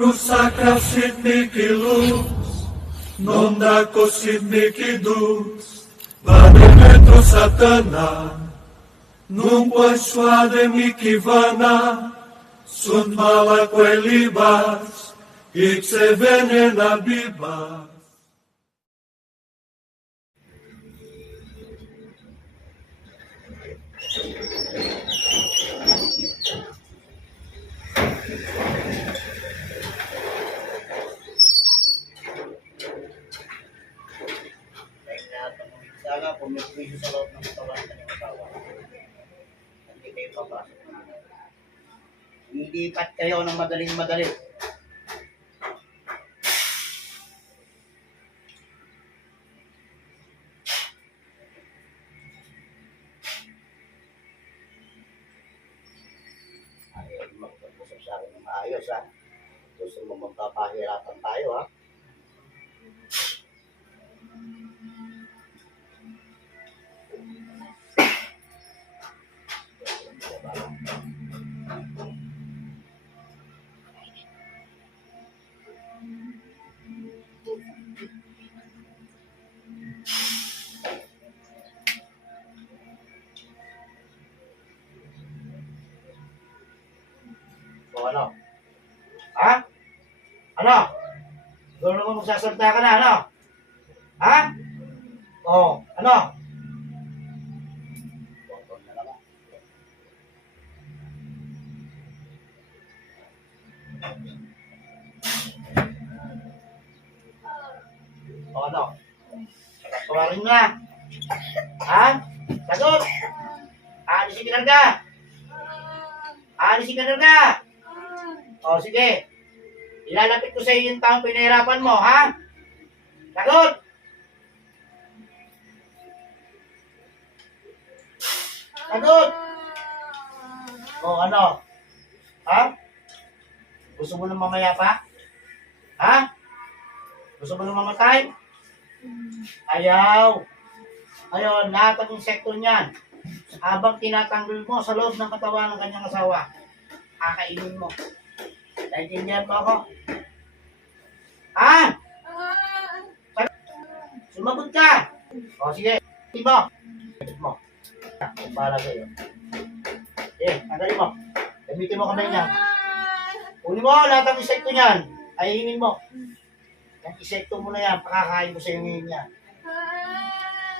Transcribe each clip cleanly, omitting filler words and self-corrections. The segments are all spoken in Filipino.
Rusakra sidniki luz, non dako sidniki dus, Vademetro satana, nunca suade mikivana, sunt mala libas, ikse venena bibas. Sana pumisyo sa loob ng katawan ng kanyang asawa. Hindi kayo papasok. Lilipat kayo ng madaling-madali. Ayaw magpag-usap sa akin ng maayos, ha? Gusto mo magpapahirapan tayo, ha? O ano? Ha? Ano? Doon naman magsasalta ka na, ano? Ha? O, ano? Botong na lang, ha? O ano? Tawarin mo na. Ha? Sagot! Aalisin ka na. Aalisin ka na. O sige. Ilalapit ko sa iyo yung taong pinahirapan mo, ha? Sagot! Sagot! O ano? Ha? Gusto mo nang mamaya pa? Ha? Gusto mo nang mamatay? Ayaw. Ngayon, lahat ng insekto niyan, habang tinatanggol mo sa loob ng katawan ng kanyang asawa, kakainin mo. Naintindihan mo ako? Ha? Sumagot ka. O sige. Mo. Mo. Ang bahala sa'yo. Tanggalin mo. Gamitin mo kamay niya. Kunin mo lahat ng insekto niyan. Ayinin mo. Yung insekto mo na yan, pakakain mo sa yung ngayon niya.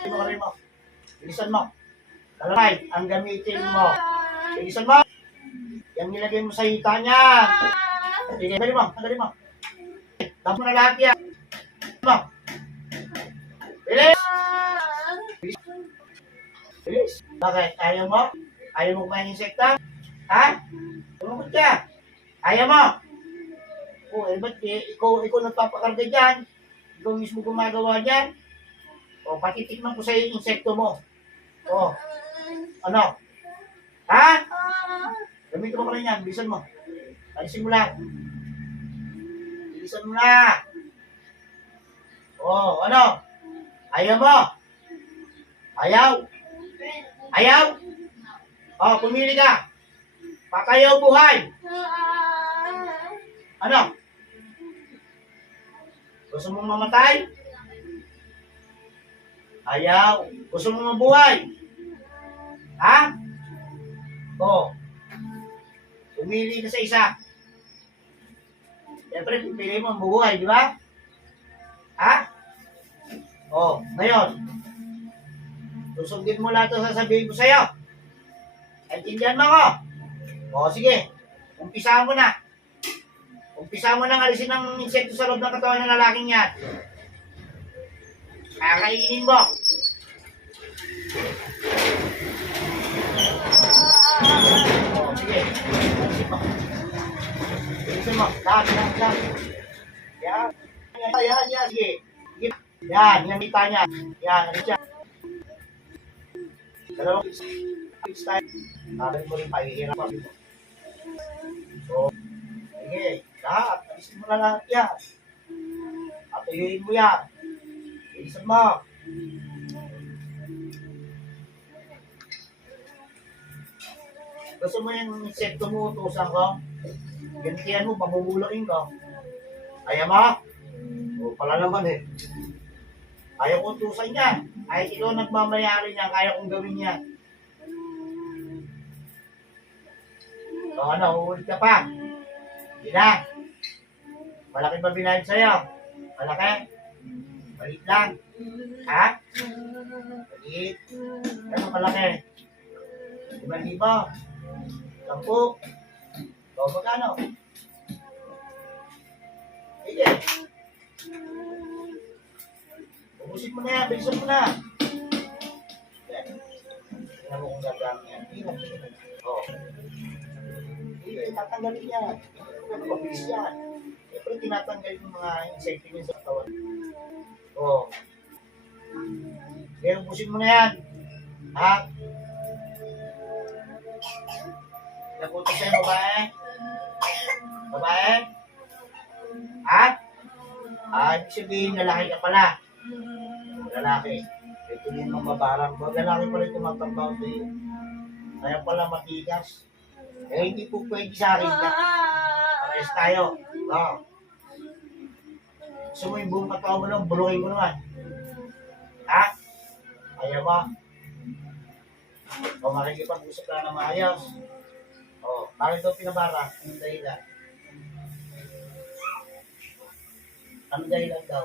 Ayinin mo kamay mo. Bilisan mo. Talamay, ang gamitin mo. Bilisan mo. Yan nilagay mo sa hita niya. Sige, tanggalin mo. Tapos mo na lahat yan. Mo. Bilis! Bilis. Bakit? Ayaw mo? Ayaw mo kumain insekta? Ha? Tumukot ka. Ayaw mo? O, ba't ikaw nagpapakarga dyan? Ikaw mismo gumagawa dyan? O, patitikman ko sa yung insekto mo. O, ano? Ha? Gamitin mo ka rin yan. Bilisan mo. Alisin mo lang. Bilisan mo na. O, ano? Ayaw mo? Ayaw? Ayaw? O, pumili ka. Patayaw buhay. Ano? Gusto mong mamatay? Ayaw. Gusto mong mabuhay? Ha? O. Pumili ka sa isa. Siyempre, pipili mo ang buhay, di ba? Ha? O, ngayon. Susundin mo lahat ang sasabihin ko sa'yo. Intindihan mo ako? O, sige. Umpisahan mo na. Umpisahan mo nang alisin ng insekto sa loob ng katawan ng lalaking yan. Kakainin mo. O, sige. Alisin mo. Alisin mo. Lahat. Yan. Sige. Yan, yung kita niya. Yan, alis siya. Dalawang pitch time. Sabi mo rin, pahihirap mo. So, sige. Lahat. Alisin mo na lahat yan. At tuyuin mo yan. Bilisan mo. Gusto mo yung insekto mo, utusan ko? Gantihan mo, pamumulain ko. Kaya mo? O pala naman eh. Ayaw kong tusan niya. Kahit ikaw nagmamayari niya, kaya kong gawin niya. So ano, uulit ka pa? Hindi na. Malaki ba binayad sa'yo? Malaki? Maliit lang. Ha? Maliit? Ano malaki? 5,000? 10? So magkano? Sige. Ubusin mo na yan, bilisan mo na. Yan. Tingnan mo kung gagamit yan. Tingnan. Oo. Hindi, tatanggalin yan. Ano ba, bilis yan. Siyempre, tinatanggal yung mga insect niya sa katawan. Oo. Sige, ubusin mo na yan. Ha? Nakutos sa'yo, babae? Babae? Ha? Ibig sabihin, lalaki ka pala. Lalaki. Ito din ang babarang. Lalaki pala yung tumatambaw sa'yo. Kaya pala matigas. Hindi po pwede sa akin. Parehas tayo. Oo. Gusto mo yung buong katawan mo lang, bulukin mo naman. Ha? Kaya ba? O makikipag-usap ka na maayos. O, bakit ito pinabara? Anong dahilan? Anong dahilan daw?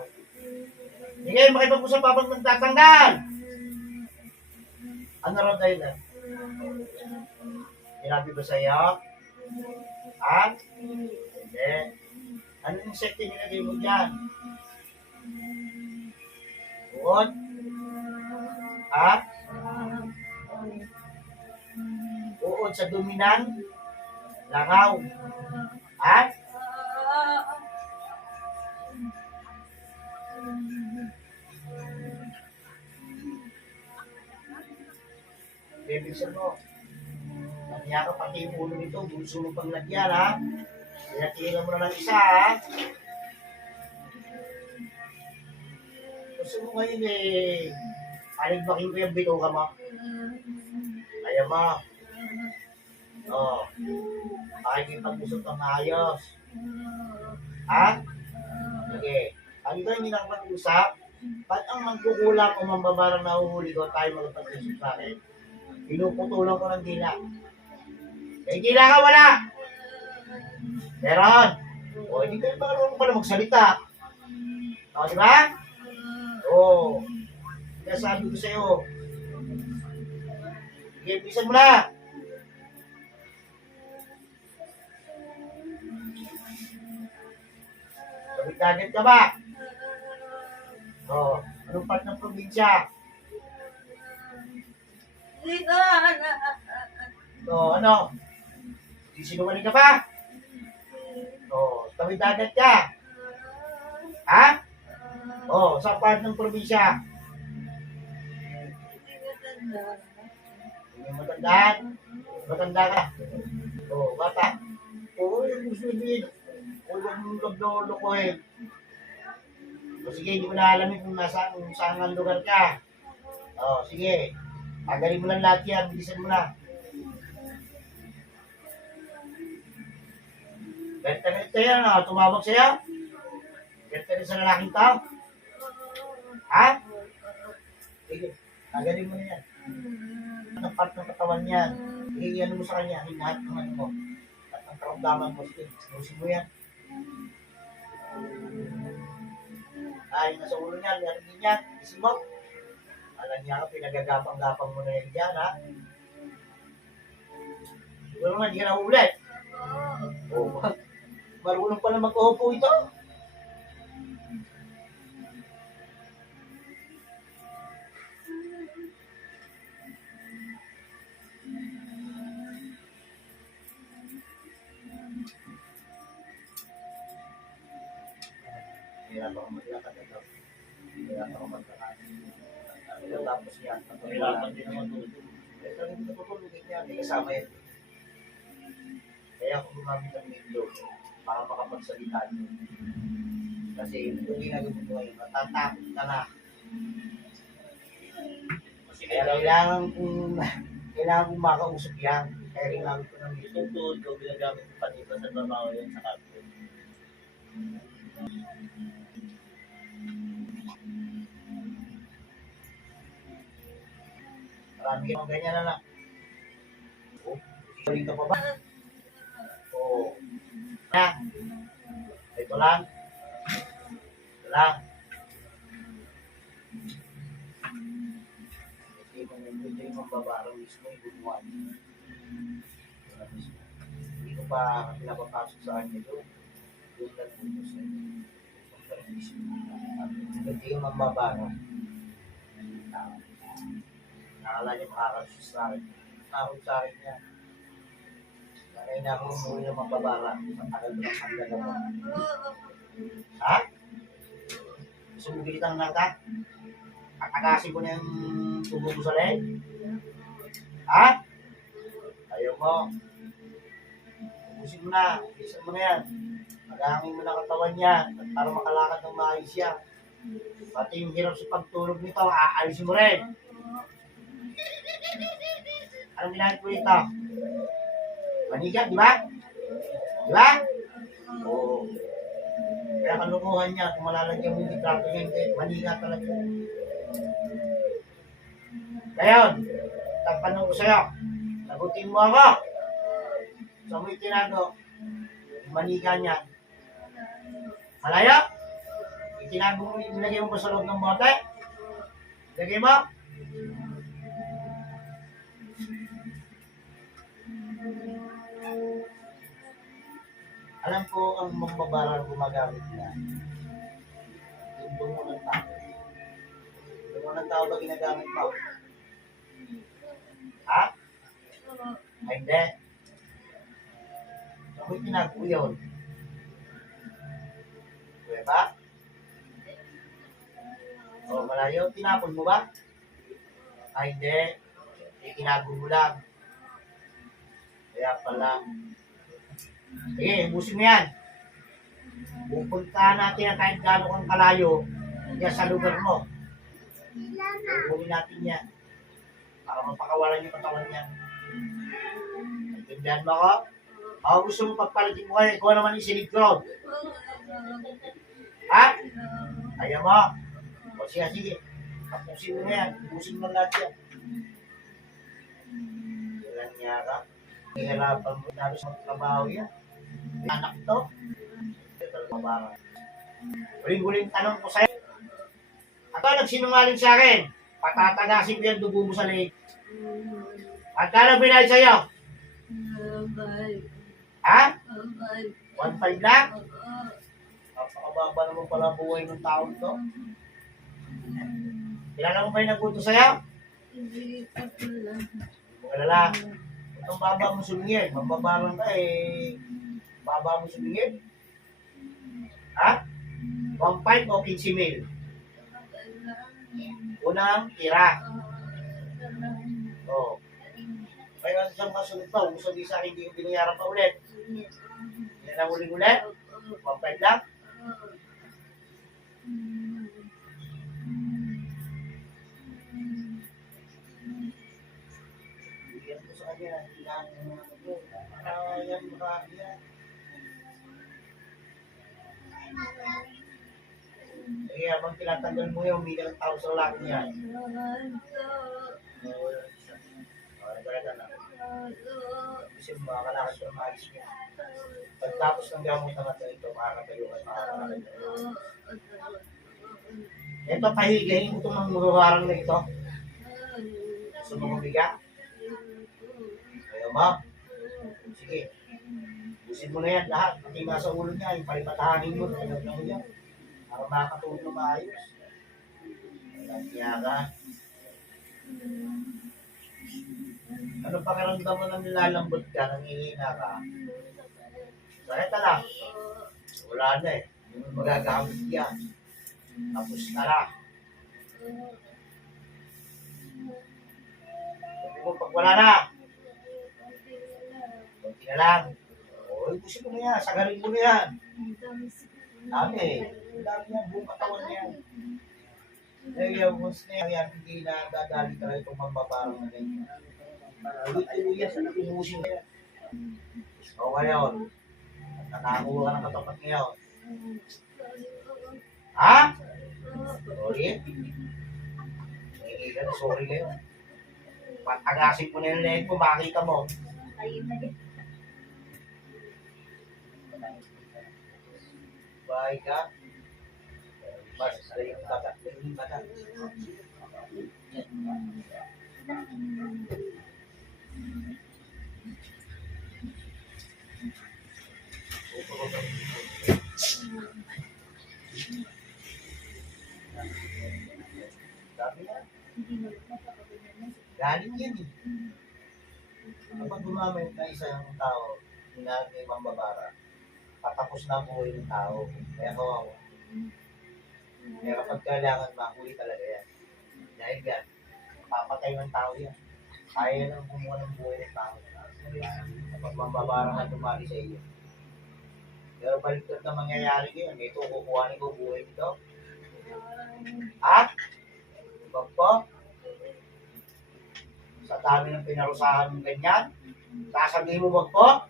Sige, makipag-usap pa pag magtatanggal. Ano raw dahilan? Sinabi ba sa'yo? Ha? Hindi. Anong insect nilagay mo dyan? Buod? Ha? Buod sa duminan? Langaw? Ha? Bibigsan mo. Nangyaka pati yung ulo nito, gusto mo pang lagyan, ha? Pinatira mo na ng isa, ha? Gusto mo ngayon eh, aligbakin ko yung bituka mo. Kaya mo. Oo. Pakikipag-usap ng ayos. Ha? Sige. Ang ito hindi nakapag-usap, ba't ang magkukulang o mambabarang nahuhuli ko tayo magpag-usap sa akin? Pinuputulan ko ng dila. May dila ka, wala! Meron! O, hindi kayo marunong pala magsalita. O, di ba? O, kaya sabi ko sa'yo. Sige, bilisan mo na! Sabit-dagat ka ba? O, anong part ng probinsya? O, ano? Sinungaling ka pa? O, tawid-dagat ka? Ha? O, sa part ng probinsya? Hindi matandaan? Matanda ka? O, bata? O, yung gusto din. O, yung lolo ko eh. O, sige, hindi mo na alamin kung saan ang lugar ka. O, sige. Agaling mo lang lahat yan. Bilisan mo na. Galit ka yan, tumawag sa'yo? Galit ka rin sa lalaking tao? Ha? Sige, agaling mo na yan. Anong part ng katawan yan? Iyan mo sa kanya, lahat ng ano mo. At ang karamdaman mo, sige, gusto mo yan. Ay, nasa ulo niya, meron din yan. Isip mo. Alam niya ka, pinagagapang-gapang mo na yan dyan, ha? Siguro naman, hindi ka na ulit. Oo, marunong pala mag-opo ito. Hirap ako maglakad ito. Hirap ako maglakad. Tapos yan, hirapan din naman tulog. Ito rin natutulog niya, hindi kasama yan. Kaya ako gumamit ng medyo para makapagsalita niyo. Kasi yung ginagawa mo ay matatakot ka na. Kaya kailangan kong makausap yan. Kaya ginamit ko ng medyo. Yung tuhod ko, ginagamit ko pa dito sa trabaho yan sa kapit. Sige, ganyan na lang. Oh, galing ka pa ba? Oo. Na. Ito lang. Ito lang. Ito yung mambabarang mismo yung gumawa. Hindi ko pa pinapapasok sa akin ito. Yung nagpupunta sa inyo. Ito yung mambabarang. Nakala niya makakalusis sa akin. Nakakot sa akin niya. Kaya na ako umuwi ng mambabara. Matagal ko ng hanggang ako. Ha? Gusto mo bilitan lang ka? Kakagasin ko na yung tubo mo sa leg? Ha? Ayaw mo. Ubusin mo na. Bilisan mo na yan. Magahangin mo na katawan niya para makalakad ng maayos siya. Pati yung hirap sa pagtulog nito, aalisin mo rin. Anong ginamit mo dito? Manigat, di ba? Di ba? Oo. Kaya kalukuhan niya, kung malalagyan mo yung litrato niya, hindi. Manigat talaga. Ngayon, tagtanong ko sa'yo. Sagutin mo ako. Sa mo itinago, maniga niya. Malaya? Itinago mo, nilagay mo pa sa loob ng bote? Lagay mo? Alam ko ang mambabarang gumagamit na. Yung dungo ng tao. Dungo ng tao ba ginagamit mo? Ha? Ay, hindi. Ako'y tinago yun. Pwede ba? O, malayo. Tinapon mo ba? Ay, hindi. Itinago mo lang. Kaya pala. Sige, ubusin mo yan. Pupuntahan natin ang kahit gano'n kang kalayo diyan sa lugar mo. Pupunin natin yan. Para mapakawalan yung katawan niya. Naintindihan mo ako? Ako gusto mo pagpalitin mo kayo. Ikaw naman yung siligro. Ha? Ayaw mo? O sige, sige. Tapusin mo na yan. Ubusin mo lahat yan. Ilan niya ka? Hihirapan mo na sa trabaho yan. Anak to. Huling-huling tanong ko sa'yo. Ako nagsinungaling sa akin. Patatagasin ko yan, dugo mo sa leg. Magkano binayad sa'yo? Ha? 1.5 lang? Napakababa naman pala buhay ng tao to. Kilala mo ba yung nagpunto sa'yo? Hindi Kung kilala. Itong baba mo sumingin. Mababarang ka eh. Baba mo sumingin. Ha? 1.5 o 15,000? Unang tira. Oo. Kaya sa masunod pa, kung sabi sa akin, hindi ko binayaran pa ulit. Yan ang ulit-ulit? 1.5 lang? Bigyan ko sa kanya, kailangan ng mga ito. Yan, baka yan. Sige, habang tinatanggal mo yung umigal ang tao sa lalaki niya. Nagkakita na. Kasi makakalakad ko ang maayos niya. Pagtapos ng gamot naman na ito, makakatayo at makakalakad niya. Ito, pahigayin ko itong mangurawarang na ito. Gusto mo mabiga? Ayaw mo? Sige. Busin mo na yan lahat. Pati nasa ulo niya, yung palipatahanin mo. Ayaw mo yan. Para makakatulog na maayos. Kaya ka. Ano pakiramdam mo nang nilalambot ka, nangihina ka? Sakit ka lang. Wala na eh. Hindi mo magagamit yan. Tapos ka na. Sabi mo, pag wala na. Kunti na lang. O, ipusin mo na yan. Sagalin mo na yan. Dami eh. Dami yan. Buong katawan yan. Kaya once na yan, hindi na dadali talaga itong magbabarang na ganyan. Ulit-ulit sa nakimusin na yan. O ngayon, nakakuha ka ng katapat ngayon. Ha? Sorry? Sorry ngayon. Patagasin ko na yung leg mo, makita mo. Ayun na din. Bahay ka. Mas, alay yung bata. Alay yung bata. Dami na. Hindi mo napapagod na. Galing yan eh. Kapag gumamit na isang tao, na may mambabara, patapos na ang buhay ng tao. Kaya kawawa. Kaya kapag kailangan mahuli talaga yan. Dahil yan, papatay ng tao yan. Kaya nang kumuha ng buhay ng tao. Kapag mambabara ka tumali sa iyo. Pero baliktad na mangyayari ngayon. Ito, kukuhanin ko buhay nito. At, ibang po, sa dami ng pinarusahan ng ganyan, sasabihin mo wag po,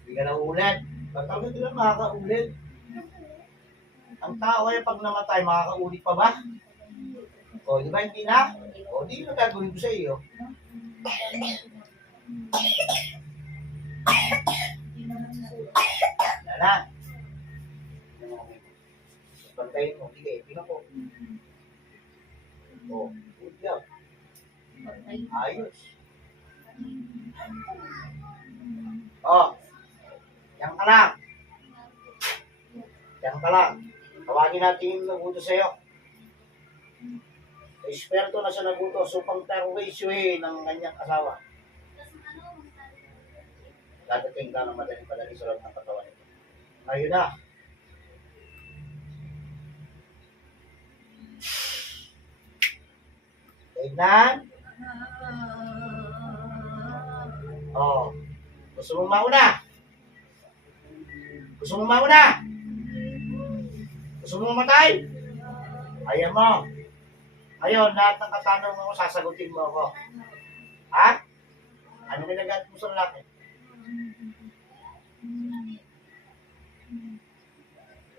hindi ka na ulit. Ba't talaga hindi lang makakaulit? Ang tao ay pag namatay, makakaulit pa ba? O, di ba hindi na? O, di na gagawin ko sa iyo. Wala na. Bantayin mo, sige, tingnan ko. O, good job. Ayos. O, yan ka lang. Yan ka lang. Tawagin natin yung nabuto sa'yo. Eksperto na siya nabuto, supang perwisyo ng kanyang asawa. Dadating ka ng madali-padali sa loob ng katawan nito. Ngayon na. Tignan. Oh. Gusto mong mauna? Gusto mong mauna? Gusto mong mamatay? Ayaw mo. Ngayon, lahat ng katanong mo, sasagutin mo ako. Ha? Ano ginagamit mo sa lalaki?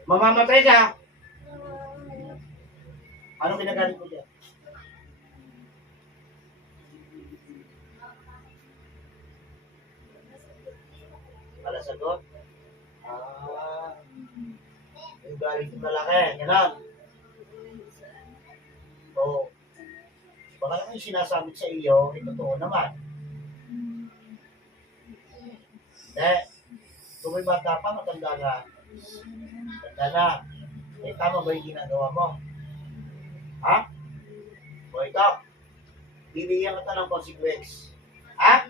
Mamamatay ka? Ano ginagamit mo dyan? Wala sagot? Yung galing ng lalaki, gano'n. Oo. Baka naman yung sinasabi sa iyo, ay totoo naman. Hindi. Kung may bata pa, matanda na. Matanda na. Eh, tama ba yung ginagawa mo? Ha? O ito, bibigyan ka ng consequence. Ha?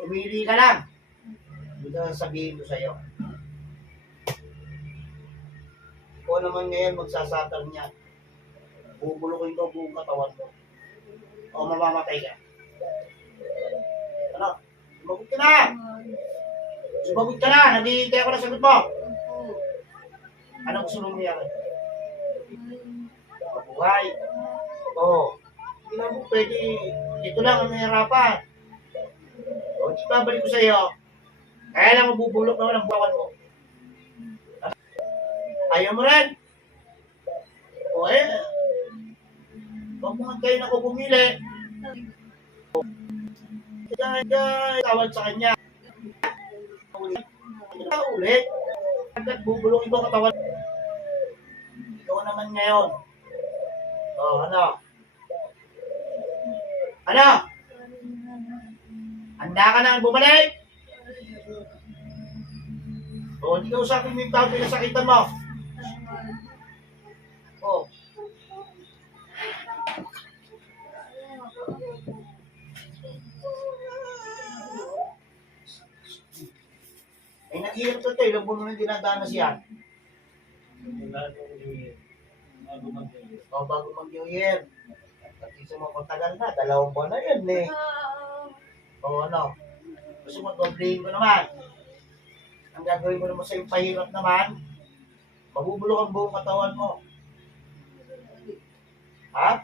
Umili ka lang. Hindi ka sabihin ko sa'yo. Kung naman ngayon magsasatang niya, bubulukin ko buong katawan mo. O mamamatay ka. Ano? Sumagot ka na! Sumagot ka na! Naghihintay ako na sagot mo! Anong gusto mong nangyari? Mabuhay. Oo. Hindi lang mo pwede. Ito lang ang nahirapan. O, hindi babalik ko sa'yo. Kaya lang mabubulok naman ang buwan mo. Ayaw mo rin. O eh. Huwag mo kayo na ko pumili. Kaya tawad sa kanya. Ulit. Agad bubulok ito katawan. Ikaw naman ngayon. O, ano? Ano? Handa ka na bumalik? O, hindi ka usapin mo yung tao pinasakitan mo. O. Ay, nag-iirap to ito. Ilang buwan mo nang dinadanas yan. O, bago mag-New Year. Kasi sumapatagal na. 2 buwan na yan eh. O, ano? Gusto mo, doblehin ko naman. Ang gagawin mo naman sa yung pahirap naman, mabubulok ang buong katawan mo. Ha?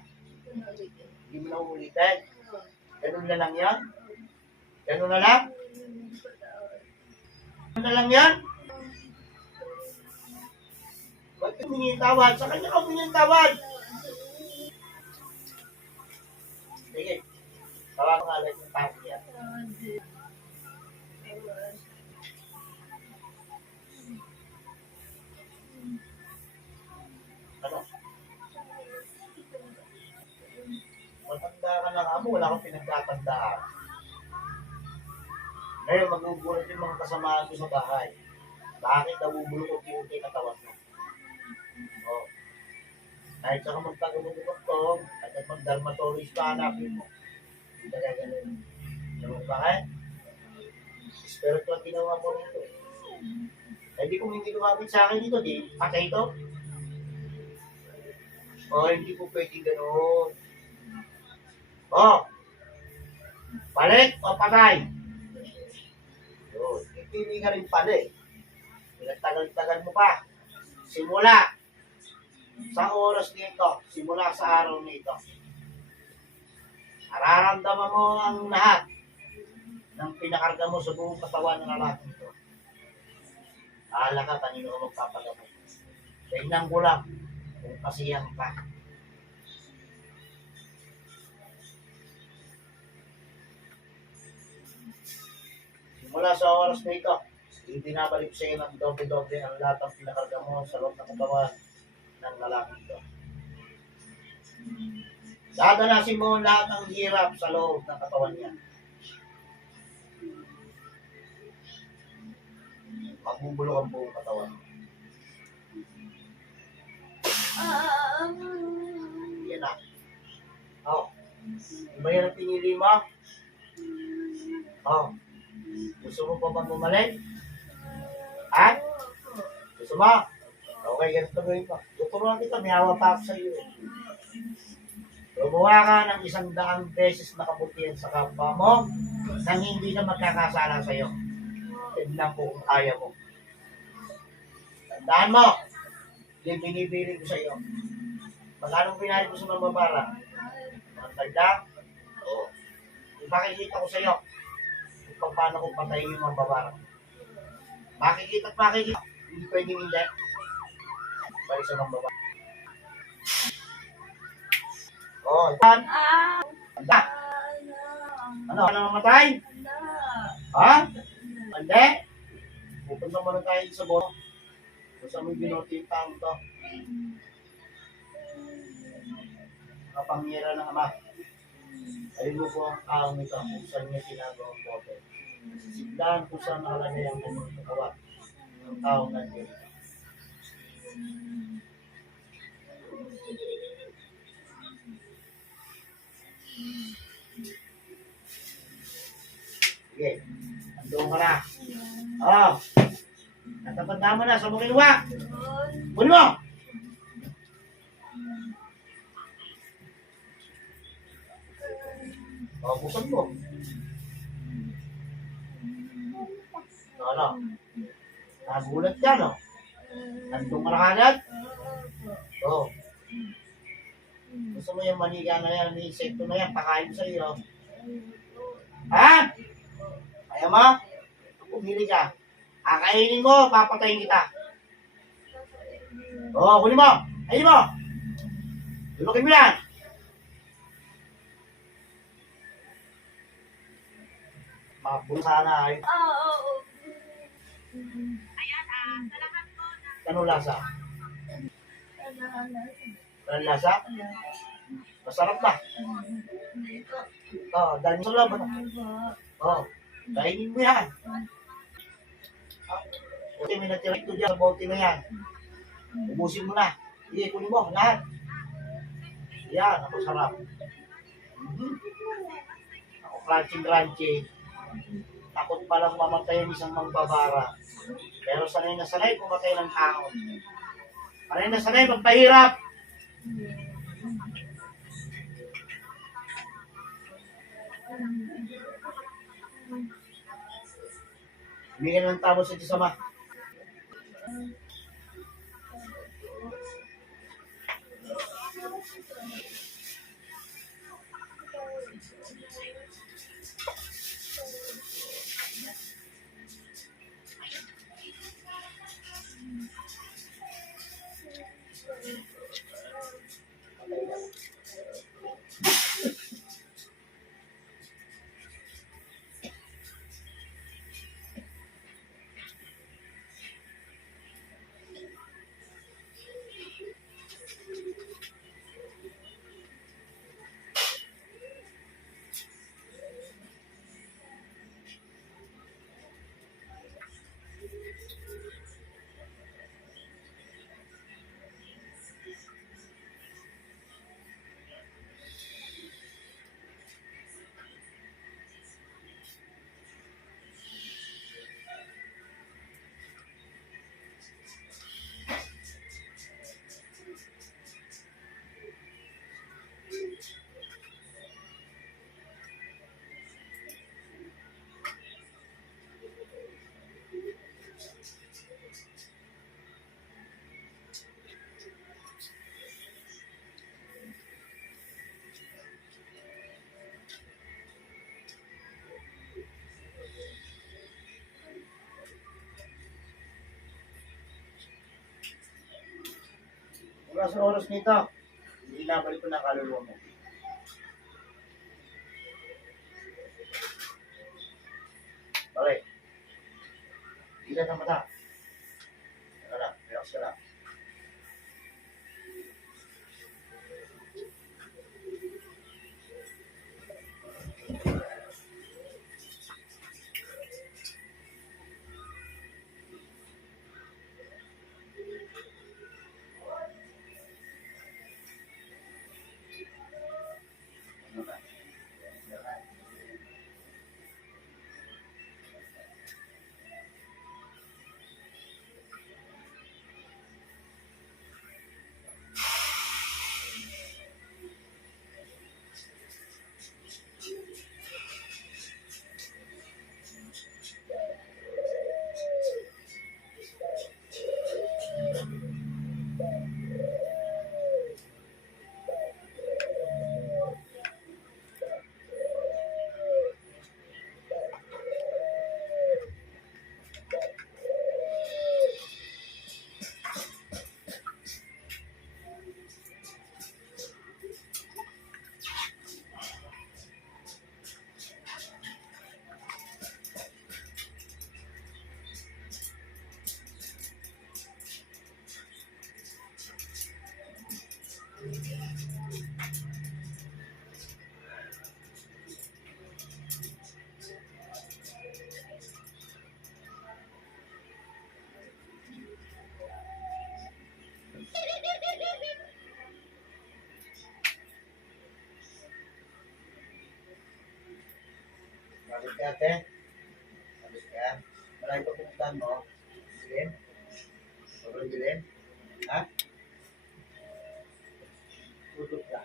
Hindi mo na uulitin. Ganun na lang yan? Ganun na lang? Ganun na lang yan? Ba't humingi tawad? Sa kanya ka humingi tawad? Sige. Tawa ko nga lang yung tao niya. Ano? Matanda ka na nga mo, wala kang pinagkatandaan. Ngayon, magugulat yung mga kasamahan ko sa bahay. Bakit nabubulok yung katawan mo? Oh. Kahit sa kamagtago mo ng doktor, kahit mag-dermatologist ka, hanapin mo. Hindi ka ganun. Alam mo bakit? Spiritual ginawa mo nito. Hindi kung hindi lumapit sa akin dito, di patay ito. Hindi po pwedeng gano'n. Palit o patay? Yun, hindi ka rin palit. Pinagtagal-tagal mo pa. Simula sa oras nito, simula sa araw nito. Nararamdaman mo ang lahat ng pinakarga mo sa buong katawan ng lalaki ito. Aala ka, kanino ka magpapagamot. Tingnan ko lang kung kasiyang ka. Simula sa oras na ito, ibinabalik sa iyo ng doble-doble ang lahat ng pinakarga mo sa loob ng katawan ng lalaki ito. Dadanasin mo lahat ng hirap sa loob ng katawan niya. Magbubulok ang buong katawan. Yan na. Iba yan ang pinili mo? Gusto mo pa bang bumalik? Ha? Gusto mo? Okay, ganito gawin ko. Tuturuan kita, may hawa pa ako sa iyo. Gumawa ka ng 100 beses na kabutihan sa kapwa mo nang hindi na magkakasala sa iyo. Tignan ko kung kaya mo. Tandaan mo, yung binibili ko sa iyo. Magkano pinahid ko sa mambabara? Mga tagda? Oo. Ipakikita ko sa iyo kung paano ko patayin yung mambabara. Makikita at makikita. Hindi pwedeng hindi. Balik sa mambabara. Yan. Anda. Ano mamatay? Ha? Hindi? Pupunta mo na tayo sa bono. Kung saan mo binuti yung taong to. Kapangyarihan ng Ama. Ayun mo po ang taong ito kung saan niya tinagawa ang bote. Siglaan kung saan nakalagay ang kanyang katawan ng taong nandiyan. Sige, andun ka na. Natapanda mo na sa mga kinuha. Kunin mo! Buksan mo. Ano? Nagulat ka, no? Nandun ka na kagad? Gusto mo yung maniga na yan, may insekto na yan, pakain sa iyo. Ha? Kaya mo? Pumili ka. Kakainin mo, papatayin kita. Kunin mo. Ayun mo. Tulukin mo yan. Mabul sana ay. Ano lasa? Ano lasa? Masarap na. Dahil sa laban. Kainin mo yan. Kasi may natirik ko dyan sa bote na yan. Ubusin mo na. Sige, kunin mo. Lahat. Yan, ako sarap. Ako crunchy-crunchy. Takot palang mamatay ang isang mangbabara. Pero sanay na sanay pumatay ng tao. Sanay na sanay magpahirap. Bigyan ng tabo sa Diyos Ama. Oras sa oras nito, hindi nabalik ko na kaluluwa mo. Okay. Ilan ang mata. Teka lang, relax ka lang. Ano ba? Bakit ka, ate? Bakit ka? Marami pa pumuntahan mo? Dilim? Sobrang dilim? Ha? Tulog ka.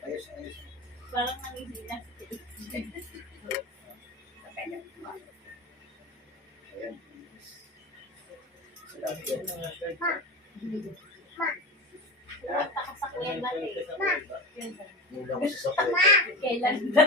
Ayos, ayos. Parang nangisila. Ayan. Salamat yan. Takasakyan natin. Hindi lang ako sa sakit. Kailan ba?